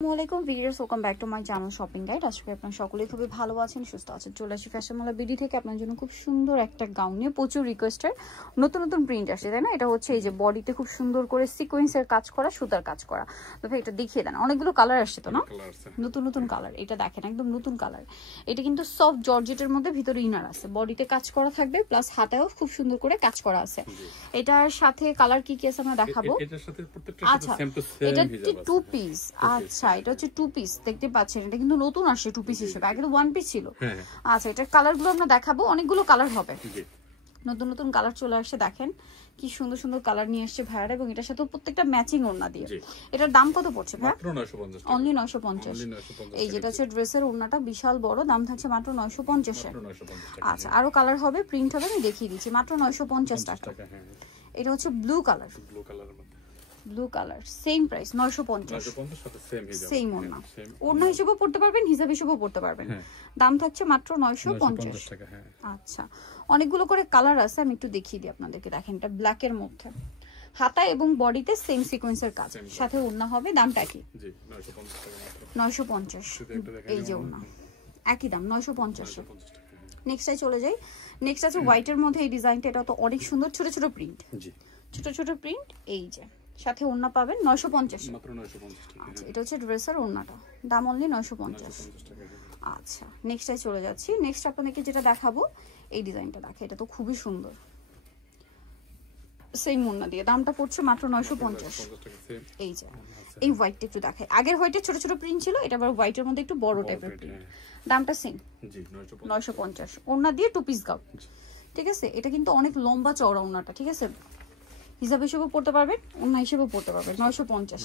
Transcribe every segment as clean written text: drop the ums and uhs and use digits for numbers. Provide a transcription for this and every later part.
আসসালামাইকুম viewers, welcome back to my channel shopping guide. আশা করি আপনারা সকলেই খুবই ভালো আছেন, সুস্থ আছেন। চলে আসি ফ্যাশন মহল বিডি থেকে আপনার জন্য খুব সুন্দর একটা গাউন নিয়ে। প্রচুর রিকোয়েস্টের নতুন নতুন প্রিন্ট আসছে, তাই না? এটা হচ্ছে এই যে বডিতে খুব সুন্দর করে সিকোয়েন্সের কাজ করা, সুতার কাজ করা। তো ভাই এটা দেখিয়ে দেন, অনেকগুলো কালার আসছে তো না? নতুন নতুন কালার, এটা দেখেন একদম নতুন কালার। এটা কিন্তু সফট জর্জেটের মধ্যে ভিতরে ইনার আছে, বডিতে কাজ করা থাকবে, প্লাস হাতেও খুব সুন্দর করে কাজ করা আছে। এটার সাথে কালার কি কি আছে আমরা দেখাবো। আচ্ছা, এটা টু পিস। আচ্ছা, এটা হচ্ছে টু পিস, দেখতে পাচ্ছেন এটা কিন্তু নতুন আসছে টু পিস হিসেবে, আগে তো ওয়ান পিস ছিল। আচ্ছা, এটার কালার গুলো আমরা দেখাবো, অনেকগুলো কালার হবে, নতুন নতুন কালার চলে আসছে। দেখেন কি সুন্দর সুন্দর কালার নিয়ে আসছে ভাইয়ারা, এবং এটার সাথে প্রত্যেকটা ম্যাচিং ওড়না দিয়ে। এটার দাম কত পড়ছে ভাই? অনলি 950। এই যেটা হচ্ছে ড্রেসের ওড়নাটা বিশাল বড়, দাম থাকছে মাত্র 950 এ। আচ্ছা, আরো কালার হবে, প্রিন্ট হবে, আমি দেখিয়ে দিচ্ছি। মাত্র 950 টাকা। এটা হচ্ছে blue colour, blue colour, same price 950। Same ওড়না, ওড়না হিসেবেও পড়তে পারবেন, হিসাব হিসেবেও পড়তে পারবেন। দাম থাকছে মাত্র 950 টাকা। আচ্ছা, অনেকগুলো করে কালার আছে, আমি একটু দেখিয়ে দিই আপনাদেরকে। দেখেন এটা ব্ল্যাক এর মধ্যে, হাতা এবং বডিতে সেম সিকোয়েন্সের কাজ, সাথে ওড়না হবে। দামটা কি? 950। এই যে ওড়না একই দাম 950। নেক্সটে চলে যাই। নেক্সট আছে হোয়াইটের মধ্যে এই ডিজাইনটা, এটা তো অনেক সুন্দর, ছোট ছোট প্রিন্ট, ছোট ছোট প্রিন্ট। এই যে সাথে ওড়না পাবেন 950 মাত্র 950 টাকা। আচ্ছা, এটা হচ্ছে ড্রেসের ওড়নাটা, দাম অনলি 950 টাকা। আচ্ছা, নেক্সটে চলে যাচ্ছি। নেক্সট আপনাদেরকে যেটা দেখাবো, এই ডিজাইনটা দেখে, এটা তো খুবই সুন্দর, সেম ওড়না দিয়ে, দামটা পড়ছে মাত্র 950 টাকা। এই যে এই হোয়াইটটা একটু দেখাই, আগের হোয়াইটে ছোট ছোট প্রিন্ট ছিল, এটা আবার হোয়াইটের মধ্যে একটু বড় টাইপের প্রিন্ট। দামটা সেম 950, ওড়না দিয়ে টু পিস গাউন। ঠিক আছে, এটা কিন্তু অনেক লম্বা চওড়া ওড়নাটা, ঠিক আছে, হিসাব হিসেবে পড়তে পারবেন, অন্য হিসেবে পড়তে পারবেন। 950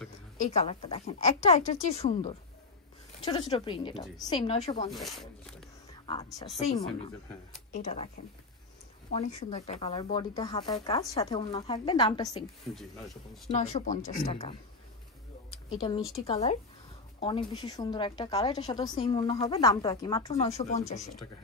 টাকা। এই কালারটা দেখেন, একটার চেয়ে সুন্দর, ছোট ছোট প্রিন্ট, এটা সেম 950 টাকা। আচ্ছা, সেম এটা দেখেন, অনেক সুন্দর একটা কালার, বডিতে হাতার কাজ, সাথে ওড়না থাকবে, দামটা সেম 950 টাকা। এটা মিষ্টি কালার, অনেক বেশি সুন্দর একটা কালার, এটার সাথে সেম ওড়না হবে, দামটা কি? মাত্র 950 টাকা।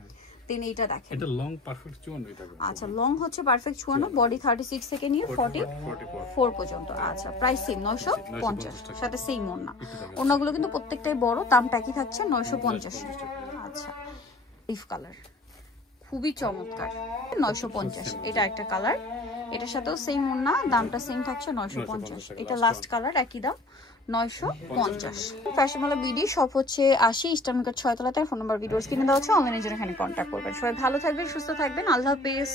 দেন এইটা দেখেন, এটা লং পারফেক্ট 54 টাকা। আচ্ছা, লং হচ্ছে পারফেক্ট 54, বডি 36 থেকে নিয়ে 44 পর্যন্ত। আচ্ছা, প্রাইস সেম 950, সাথে সেম ওড়না। ওড়নাগুলো কিন্তু প্রত্যেকটাই বড়, দামটা কি থাকছে? 950। আচ্ছা, লিফ কালার খুবই চমৎকার, 950। এটা একটা কালার, এটার সাথেও সেম ওড়না, দামটা সেম থাকছে 950। এটা লাস্ট কালার, একই দাম 950। ফ্যাশন মহল বিডি শপ হচ্ছে 80 ইস্টার্ন মার্কেট 6 তলাতে। ফোন নাম্বার ভিডিওস কিনে দেওয়া হচ্ছে, অনলাইনে জন্য এখানে কন্ট্যাক্ট করবেন। সবাই ভালো থাকবেন, সুস্থ থাকবেন, আল্লাহ হাফেজ।